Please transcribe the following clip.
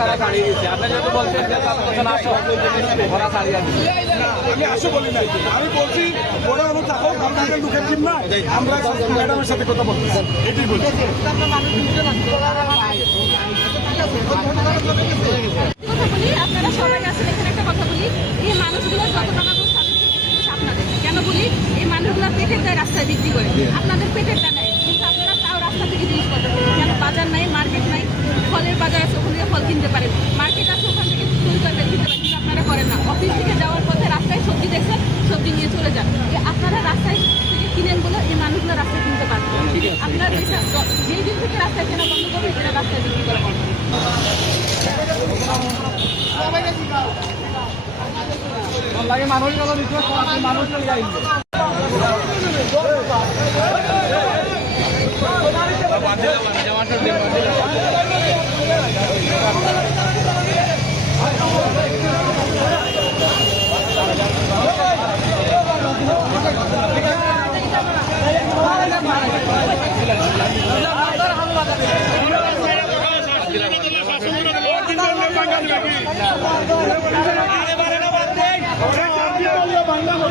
তারা দাঁড়িয়ে গেছে। আপনি যদি বলছেন যে আমি আসো বলি নাই, আমি বলছি ওরা আমার থাকো আপনাদের লোকের টিম না, আমরা ম্যাডামের সাথে কথা বলছি, এটাই বলছি। আপনারা সবাই আছেন, এখানে একটা কথা বলি, এই মানুষগুলো যত টাকা আপনাদের কেন বলি, এই মানুষগুলো পেটের দায় রাস্তায় বিক্রি করে, আপনাদের পেটের টা নেয়, কিন্তু আপনারা তাও রাস্তা থেকে জিনিসপত্র কেন, বাজার নাই, মার্কেট নাই, ফলের বাজার আছে, ওখান থেকে ফল কিনতে পারেন, মার্কেট আছে, ওখান থেকে চুরি করে কিনতে পারেন, কিন্তু আপনারা করেন না। অফিস থেকে যাওয়ার পথে রাস্তায় সবজি দেখছেন, সবজি নিয়ে চলে যান। আপনারা রাস্তায় থেকে কিনেন বলে এই মানুষগুলো রাস্তায় কিনতে পারেন। আপনারা যেই দিন থেকে রাস্তায় কেনা বন্ধ করবেন, এরা রাস্তায় বিক্রি করা বন্ধ মানুষ বাংলা